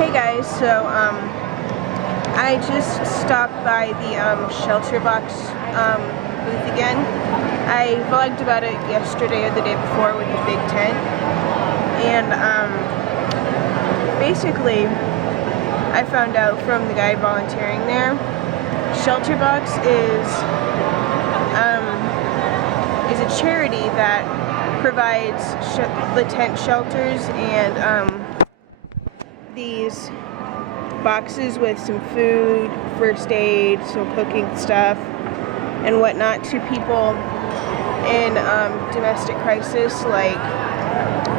Hey guys, so I just stopped by the Shelterbox booth again. I vlogged about it yesterday or the day before with the big tent, and basically I found out from the guy volunteering there, Shelterbox is a charity that provides the tent shelters and these boxes with some food, first aid, some cooking stuff, and whatnot to people in domestic crisis, like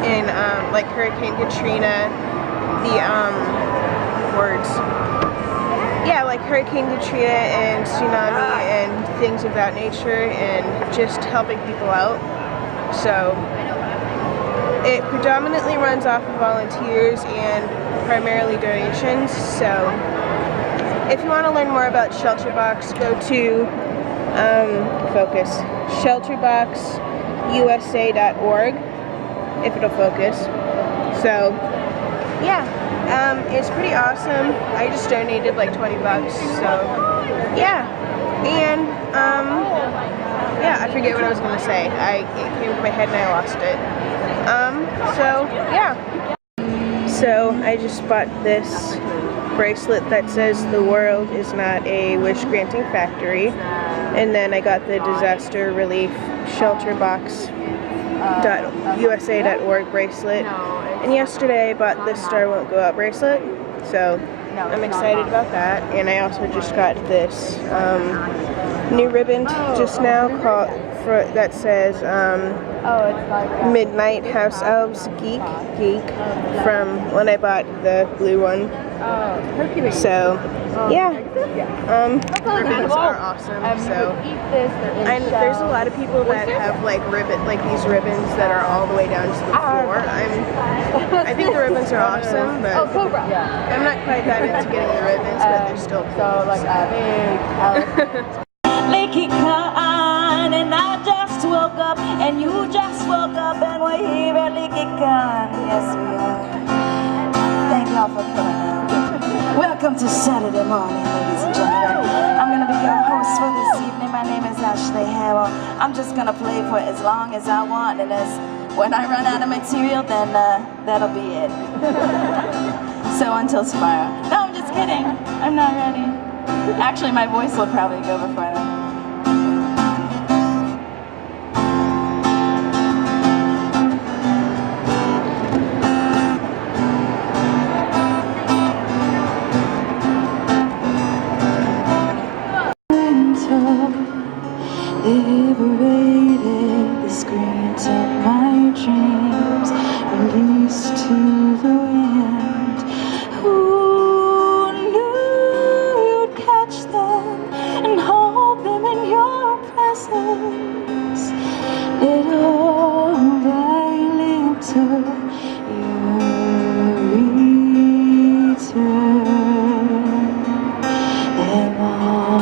in like Hurricane Katrina, like Hurricane Katrina and tsunami and things of that nature, and just helping people out. So it predominantly runs off of volunteers and primarily donations. So if you want to learn more about Shelterbox, go to shelterboxusa.org if it'll focus. So yeah, it's pretty awesome. I just donated like 20 bucks, so yeah. And yeah, I forget what I was gonna say. It came to my head and I lost it. So yeah. So I just bought this bracelet that says the world is not a wish granting factory, and then I got the disaster relief shelterbox.usa.org bracelet, and yesterday I bought this Star Won't Go Out bracelet, so I'm excited about that. And I also just got this new ribbon just now that says Midnight House Elves Geek from when I bought the blue one. So yeah, ribbons are awesome. So and there's a lot of people that have like these ribbons that are all the way down to the floor. I think the ribbons are awesome, but I'm not quite that into getting the ribbons, but they're still cool. And I just woke up, and you just woke up, and we're here at Licky Con. Yes, we are. Thank y'all for coming out. Welcome to Saturday morning, ladies and gentlemen. I'm going to be your host for this evening. My name is Ashley Harrell. I'm just going to play for as long as I want, and when I run out of material, then that'll be it. So until tomorrow. No, I'm just kidding. I'm not ready. Actually, my voice will probably go before then. Liberated the screens of my dreams, released to the wind. Who knew you'd catch them and hold them in your presence? Little by little, you return them all.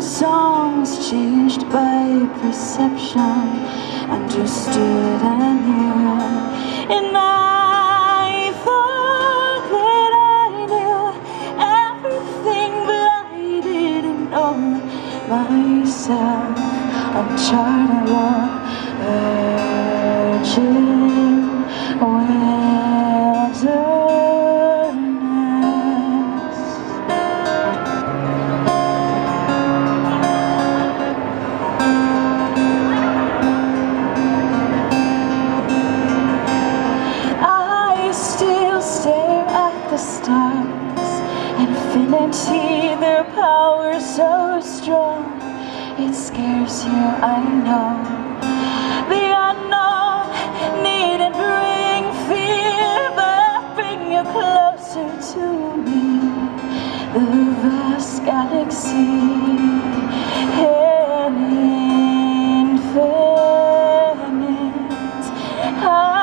Songs changed by perception, understood and knew. And I thought that I knew everything, but I didn't know myself. Uncharted, virgin wilderness. Stars, infinity, their power so strong, it scares you, I know. The unknown needn't bring fear, but bring you closer to me. The vast galaxy, an infinite. 'Cause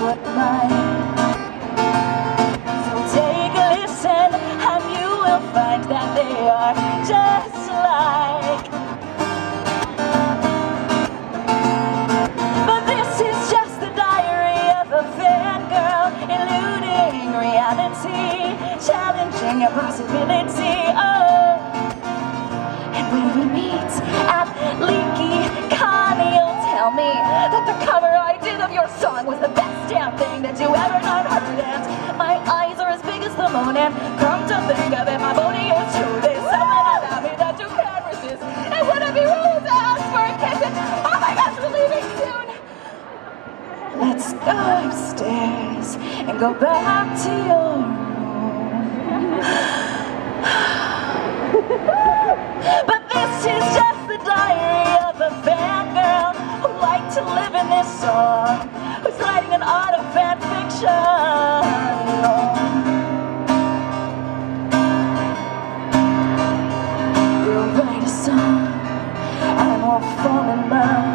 but mine. So take a listen and you will find that they are just like. But this is just the diary of a fangirl, eluding reality, challenging a possibility. Oh, and when we meet at Leaky Connie, you'll tell me that the cover I did of your song was the best damn thing that you ever done heard. And my eyes are as big as the moon, and come to think of it, my body is true. There's something about me that you can't resist. It wouldn't be rude to ask for a kiss. And oh my gosh, we're leaving soon. Let's go upstairs and go back to your room. But this is just the diary of a fangirl who liked to live in this song, who's writing an art of fan fiction. We'll write a song and we'll fall in love,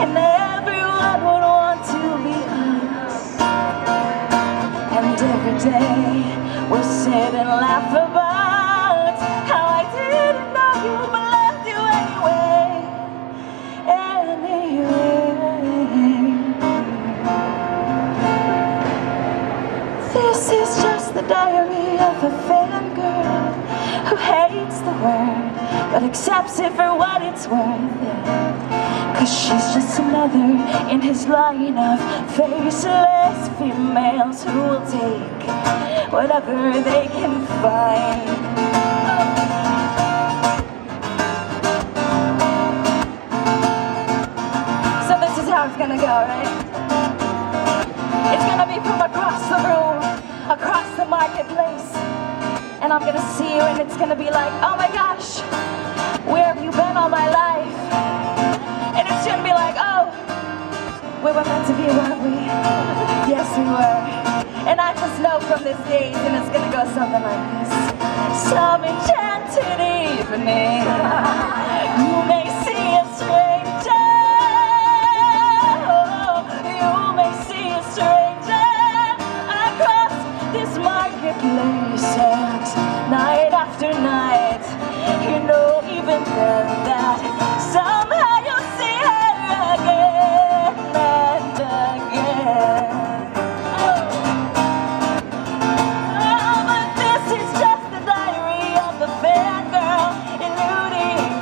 and everyone would want to be us. And every day we'll sit and laugh about how I didn't know you but loved you anyway. This is just the diary of a fangirl who hates the word but accepts it for what it's worth. Yeah. 'Cause she's just another in his line of faceless females who will take whatever they can find. So this is how it's gonna go, right? It's gonna be from across the room, across the marketplace, and I'm gonna see you and it's gonna be like, oh my gosh, where have you been all my life? And it's gonna be like, oh, we were meant to be, weren't we? Yes, we were. And I just know from this gaze, and it's gonna go something like this. Some enchanted evening, you may see a stranger. Oh, you may see a stranger across this marketplace, and night after night, you know even then that somehow you'll see her again and again. Oh, but this is just the diary of a fangirl, eluding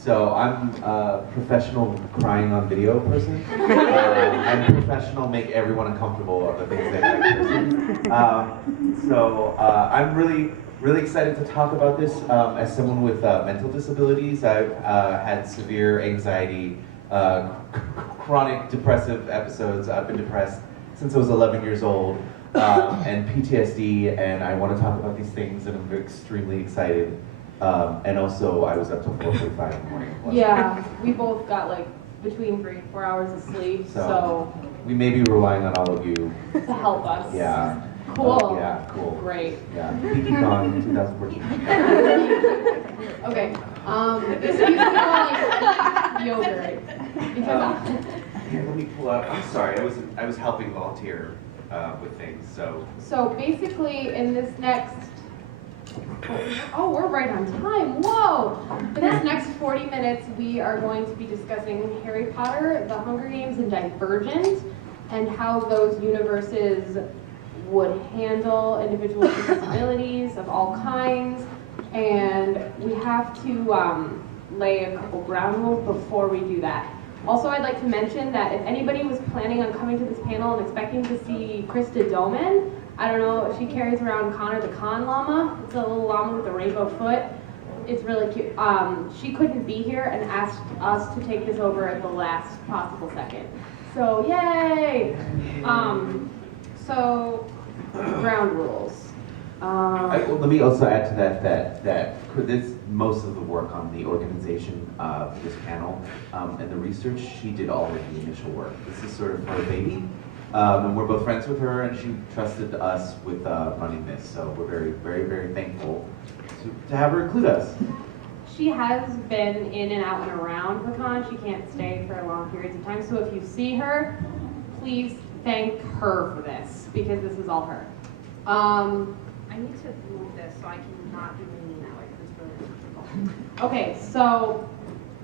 So I'm a professional crying on video person. And professional make everyone uncomfortable of the things they like person. I'm really excited to talk about this. As someone with mental disabilities, I've had severe anxiety, chronic depressive episodes. I've been depressed since I was 11 years old, and PTSD, and I want to talk about these things, and I'm extremely excited. And also, I was up till 4:45 in the morning. Yeah, we both got like between 3 and 4 hours of sleep, so we may be relying on all of you to help us. Yeah. Cool. Yeah, cool. Great. Yeah. PeakyCon 2014. Okay. This is like yogurt. Because Here, let me pull out. I'm sorry. I was helping volunteer with things. So basically, in this next. Oh, we're right on time. Whoa! In this next 40 minutes, we are going to be discussing Harry Potter, The Hunger Games, and Divergent, and how those universes would handle individuals with disabilities of all kinds. And we have to lay a couple ground rules before we do that. Also, I'd like to mention that if anybody was planning on coming to this panel and expecting to see Krista Doman, I don't know, she carries around Connor the Con llama. It's a little llama with a rainbow foot. It's really cute. She couldn't be here and asked us to take this over at the last possible second. So, yay! So, ground rules. Let me also add to that this most of the work on the organization of this panel and the research, she did all of the initial work. This is sort of her baby. And we're both friends with her, and she trusted us with running this. So we're very, very, very thankful to have her include us. She has been in and out and around the con. She can't stay for long periods of time. So if you see her, please thank her for this, because this is all her. I need to move this so I can not be leaning that way, because it's really uncomfortable. Okay, so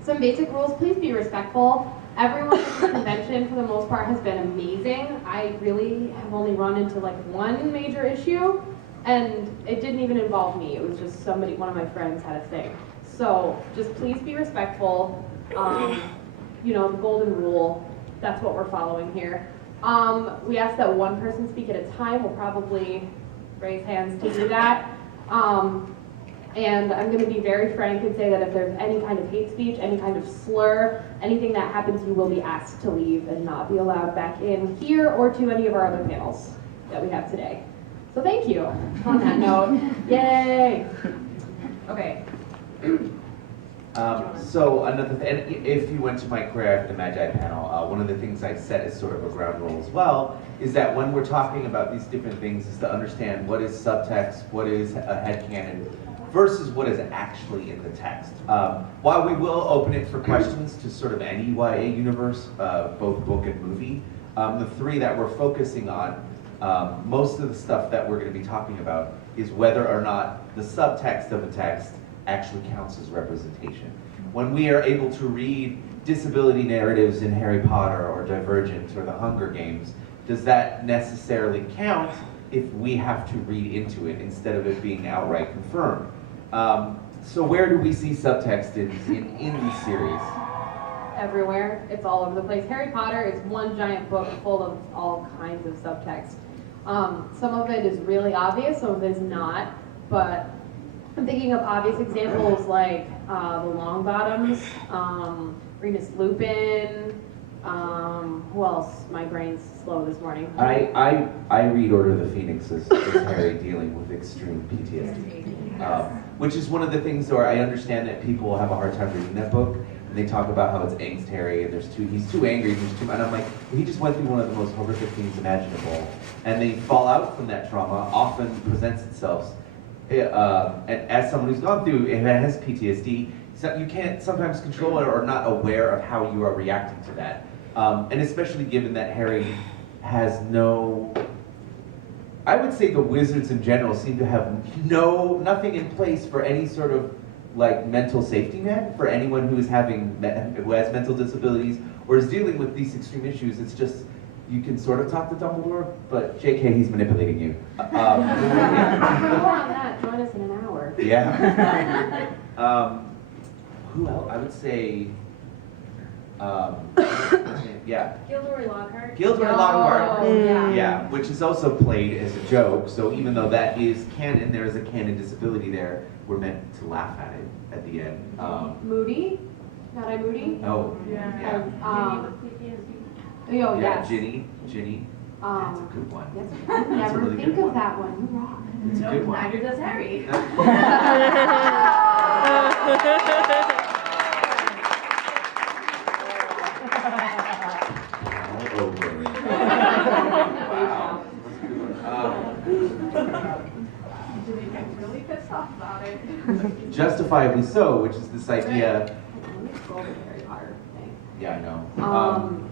some basic rules. Please be respectful. Everyone at this convention, for the most part, has been amazing. I really have only run into like one major issue, and it didn't even involve me. It was just one of my friends had a thing. So just please be respectful. You know, the golden rule, that's what we're following here. We ask that one person speak at a time. We'll probably raise hands to do that. And I'm going to be very frank and say that if there's any kind of hate speech, any kind of slur, anything that happens, you will be asked to leave and not be allowed back in here or to any of our other panels that we have today. So thank you. On that note, yay! Okay. So another thing, if you went to my Career After the Magi panel, one of the things I set as sort of a ground rule as well is that when we're talking about these different things is to understand what is subtext, what is a headcanon, versus what is actually in the text. While we will open it for questions to sort of any YA universe, both book and movie, the three that we're focusing on, most of the stuff that we're going to be talking about is whether or not the subtext of a text actually counts as representation. When we are able to read disability narratives in Harry Potter or Divergent or The Hunger Games, does that necessarily count if we have to read into it instead of it being outright confirmed? So where do we see subtext in the series? Everywhere. It's all over the place. Harry Potter is one giant book full of all kinds of subtext. Some of it is really obvious, some of it is not, but I'm thinking of obvious examples like the Longbottoms, Remus Lupin, who else? My brain's slow this morning. I read Order of the Phoenix as Harry dealing with extreme PTSD. Which is one of the things where I understand that people have a hard time reading that book, and they talk about how it's angst Harry, and he's too angry, and I'm like, he just went through one of the most horrific things imaginable, and the fallout from that trauma often presents itself, and as someone who's gone through and has PTSD, so you can't sometimes control it or not aware of how you are reacting to that, and especially given that Harry has no. I would say the wizards in general seem to have nothing in place for any sort of like mental safety net for anyone who has mental disabilities or is dealing with these extreme issues. It's just you can sort of talk to Dumbledore, but JK, he's manipulating you. For more on that, join us in an hour. Yeah. who else? I would say, yeah. Gilderoy Lockhart. Gilderoy Lockhart. Oh, yeah. Yeah, which is also played as a joke. So even though that is canon, there is a canon disability there. We're meant to laugh at it at the end. Moody? Not I Moody? Oh, Yeah. yeah. Oh, Yeah, yes. Ginny. That's a good one. I That's a never really think good of one. that one. You rock. It's a good one. Neither does Harry. All over. Wow. Really pissed off about it. Justifiably so, which is this idea. Let me scroll the Harry Potter thing. Yeah, I know. Um,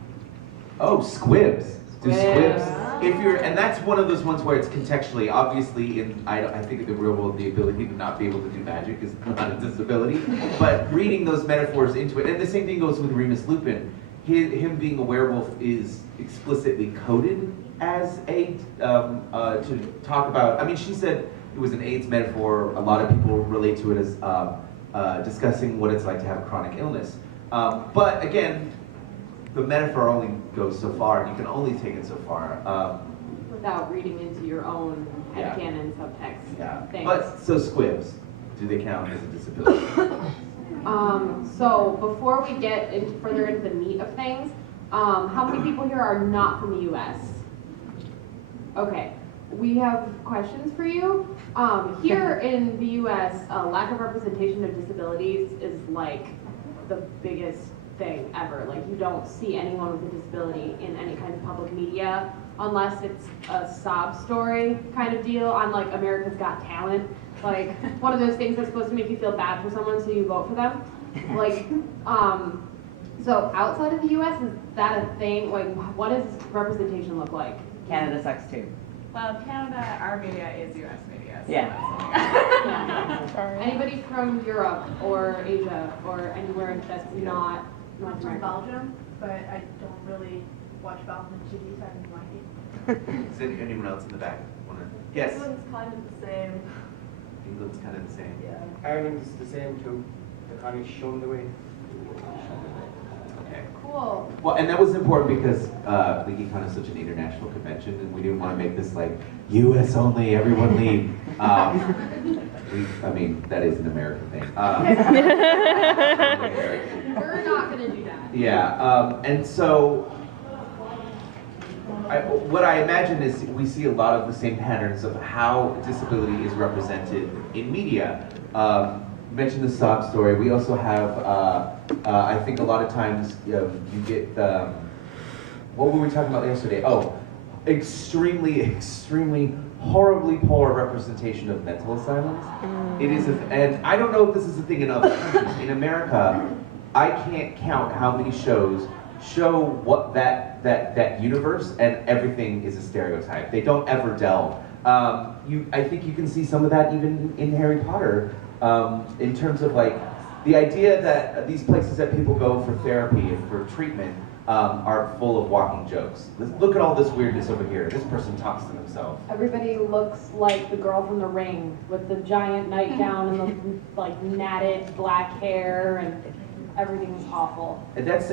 Squibs. Do Squibs. squibs. If you're, and that's one of those ones where it's contextually, obviously, I think in the real world, the ability to not be able to do magic is not a disability. But reading those metaphors into it, and the same thing goes with Remus Lupin. Him being a werewolf is explicitly coded as a to talk about. I mean, she said it was an AIDS metaphor. A lot of people relate to it as discussing what it's like to have a chronic illness. But again, the metaphor only goes so far. You can only take it so far. without reading into your own Yeah. headcanon subtext Yeah. things. But so squibs, do they count as a disability? So before we get further into the meat of things, how many people here are not from the U.S.? Okay, we have questions for you. Here in the U.S., lack of representation of disabilities is like the biggest thing ever. Like, you don't see anyone with a disability in any kind of public media unless it's a sob story kind of deal on like America's Got Talent. Like one of those things that's supposed to make you feel bad for someone so you vote for them. Like, so outside of the U.S., is that a thing? Like, what does representation look like? Canada sucks too. Well, Canada, our media is U.S. media. So Yeah. Anybody from Europe or Asia or anywhere that's not I'm North from America? Belgium, but I don't really watch Belgian TV, so I have no idea. Is there anyone else in the back? Yes. England's kind of the same. England's kind of the same. Yeah. Ireland's the same too. They're kind of shown the way. Okay. Cool. Well, and that was important because LeakyCon is such an international convention, and we didn't want to make this like U.S. only, everyone leave. I mean, that is an American thing. We're not gonna do that. Yeah, and so what I imagine is we see a lot of the same patterns of how disability is represented in media. You mentioned the sob story. We also have, I think a lot of times you get, what were we talking about yesterday? Oh, extremely horribly poor representation of mental asylums. It is, and I don't know if this is a thing in other countries. In America, I can't count how many shows show what that universe, and everything is a stereotype. They don't ever delve. I think you can see some of that even in Harry Potter, in terms of like the idea that these places that people go for therapy and for treatment are full of walking jokes. Look at all this weirdness over here. This person talks to themselves. Everybody looks like the girl from The Ring with the giant nightgown and the like natted black hair, and everything's awful. And that's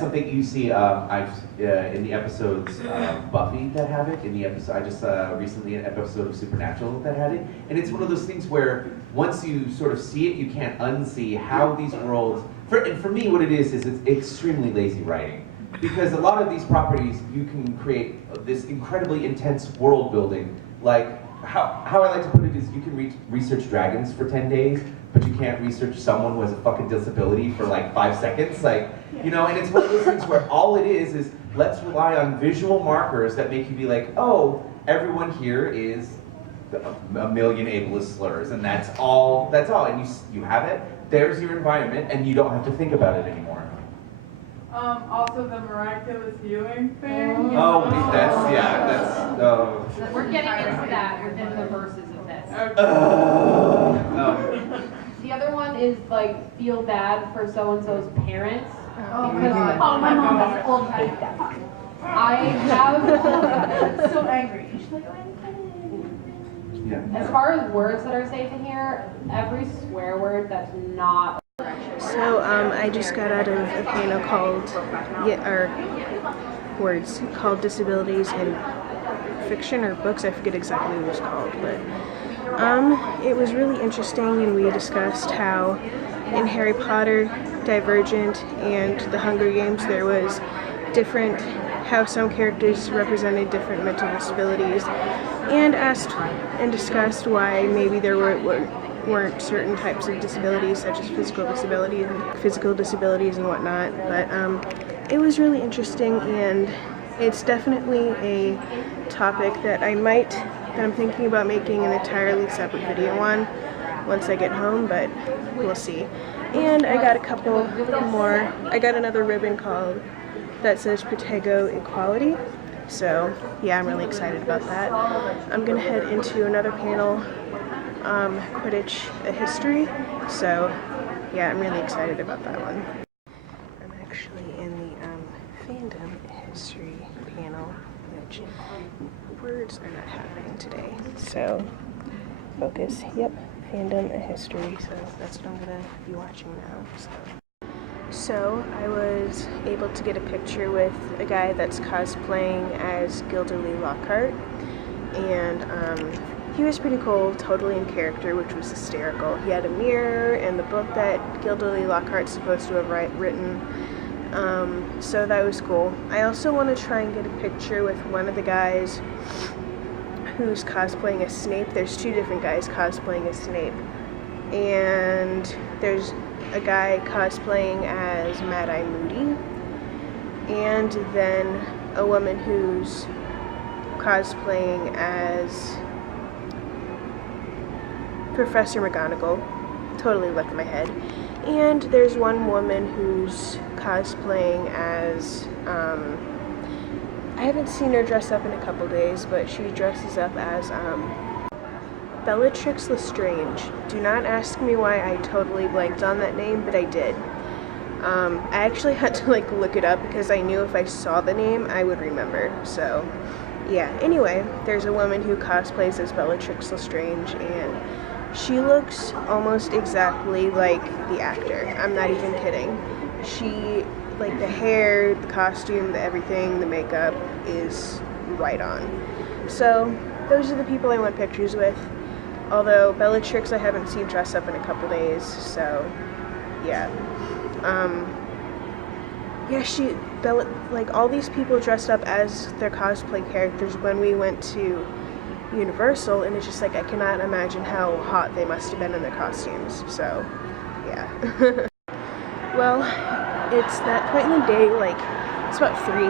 something you see. In the episodes of Buffy that have it. In the episode I just recently an episode of Supernatural that had it. And it's one of those things where once you sort of see it, you can't unsee how these worlds. And for me, what it is it's extremely lazy writing, because a lot of these properties you can create this incredibly intense world building. Like how I like to put it is you can research dragons for 10 days. But you can't research someone who has a fucking disability for like 5 seconds, like, you know, and it's one of those things where all it is let's rely on visual markers that make you be like, oh, everyone here is a million ableist slurs, and that's all, and you have it, there's your environment, and you don't have to think about it anymore. Also the miraculous healing thing. Oh, that's. We're getting into that within the verses of this. The other one is like feel bad for so-and-so's parents. Oh my Because- god. Oh, my mom has old hate that. I have, I'm so angry. She's like, Yeah. as far as words that are safe in here, every swear word that's not. So I just got out of a panel called called Disabilities in Fiction or Books. I forget exactly what it was called, but it was really interesting, and we discussed how in Harry Potter, Divergent, and The Hunger Games there was different, how some characters represented different mental disabilities, and asked and discussed why maybe there weren't certain types of disabilities such as physical disabilities and whatnot. But it was really interesting, and it's definitely a topic that I'm thinking about making an entirely separate video on once I get home, but we'll see. And I got a couple more. I got another ribbon that says Protego Equality. So yeah, I'm really excited about that. I'm gonna head into another panel, Quidditch, a history. So yeah, I'm really excited about that one. I'm actually in the fandom history panel, which words are not happening today. So focus, yep, fandom, a history. So that's what I'm gonna be watching now. So I was able to get a picture with a guy that's cosplaying as Gilderoy Lockhart, and he was pretty cool, totally in character, which was hysterical. He had a mirror and the book that Gilderoy Lockhart's supposed to have written, so that was cool. I also want to try and get a picture with one of the guys who's cosplaying as Snape. There's two different guys cosplaying as Snape, and there's a guy cosplaying as Mad-Eye Moody, and then a woman who's cosplaying as Professor McGonagall. Totally left my head. And there's one woman who's cosplaying as, I haven't seen her dress up in a couple days, but she dresses up as Bellatrix Lestrange. Do not ask me why I totally blanked on that name, but I did. I actually had to look it up because I knew if I saw the name I would remember. So yeah, anyway, there's a woman who cosplays as Bellatrix Lestrange, and she looks almost exactly like the actor. I'm not even kidding. She, the hair, the costume, the everything, the makeup is right on. So those are the people I want pictures with. Although Bellatrix I haven't seen dress up in a couple days, so yeah. All these people dressed up as their cosplay characters when we went to Universal, and it's just I cannot imagine how hot they must have been in their costumes, so yeah. Well, it's that point in the day, it's about 3,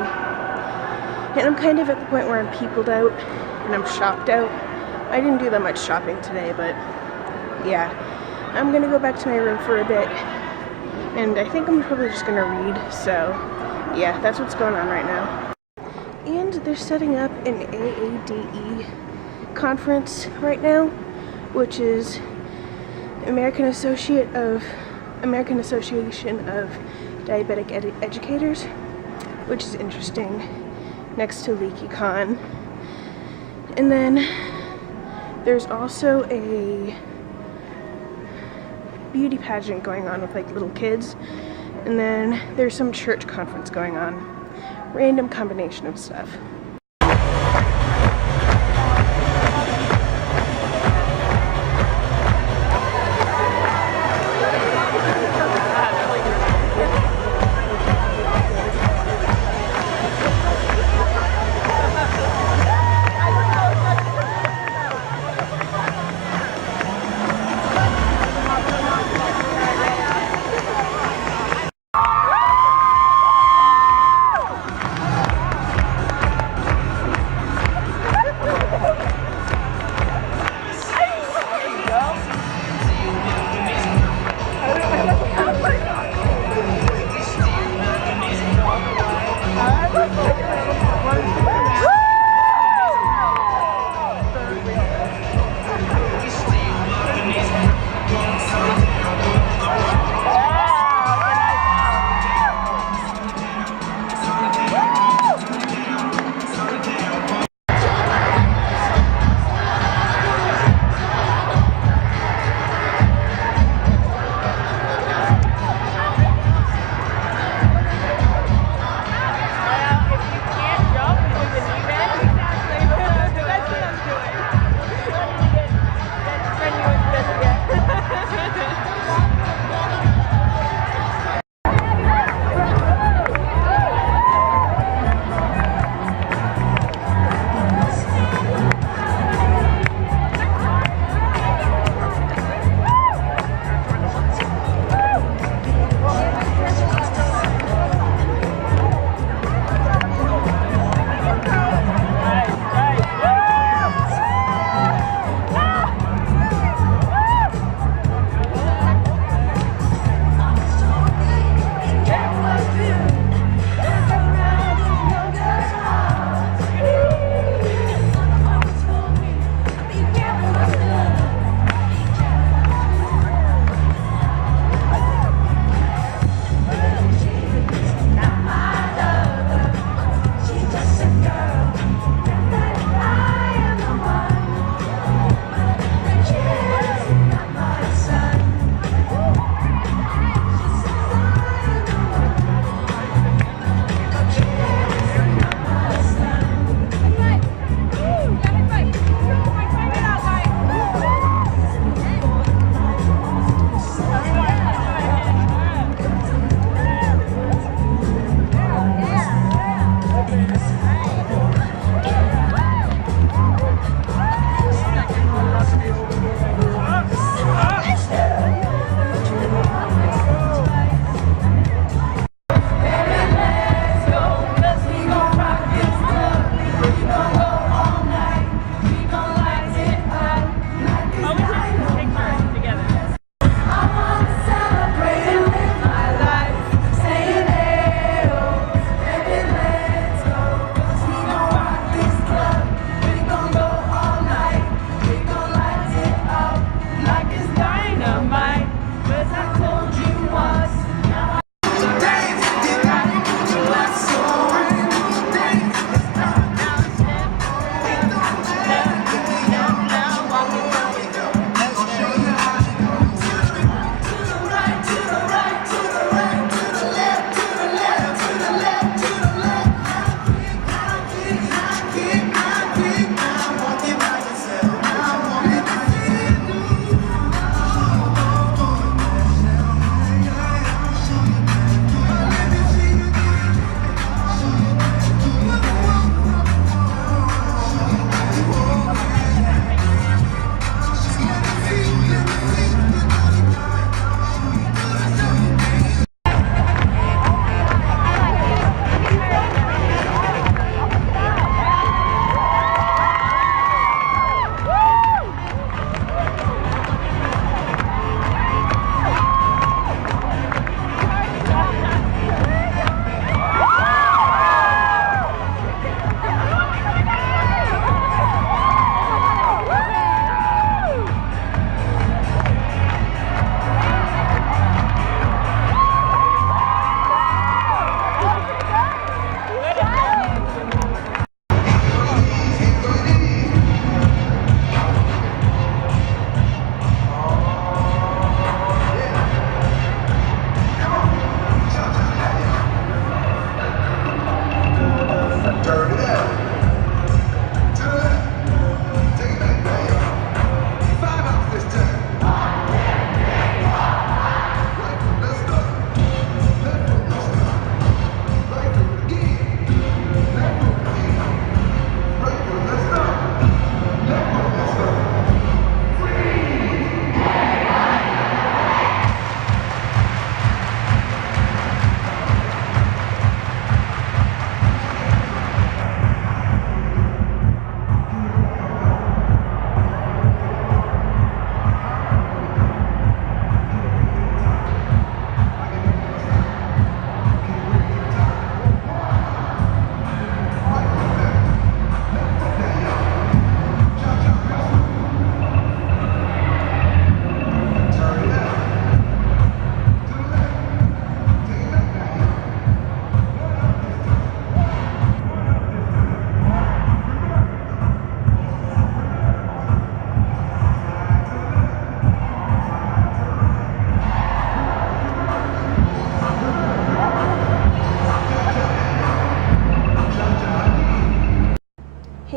and I'm kind of at the point where I'm peopled out, and I'm shopped out. I didn't do that much shopping today, but yeah. I'm gonna go back to my room for a bit, and I think I'm probably just gonna read, so yeah, that's what's going on right now. And they're setting up an AADE conference right now, which is American Association of Diabetic Educators, which is interesting, next to LeakyCon. And then there's also a beauty pageant going on with little kids, and then there's some church conference going on. Random combination of stuff.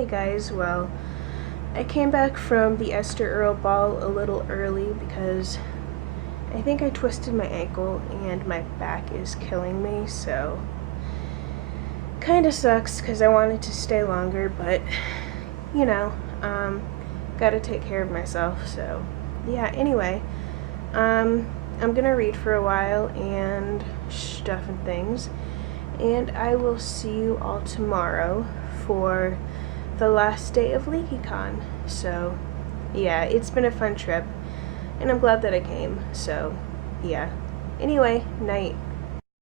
Hey guys, well, I came back from the Esther Earl ball a little early because I think I twisted my ankle and my back is killing me, so kinda sucks because I wanted to stay longer, but you know, gotta take care of myself, so yeah, anyway, I'm gonna read for a while and stuff and things, and I will see you all tomorrow for the last day of LeakyCon. So yeah, it's been a fun trip and I'm glad that I came, so yeah. Anyway, night.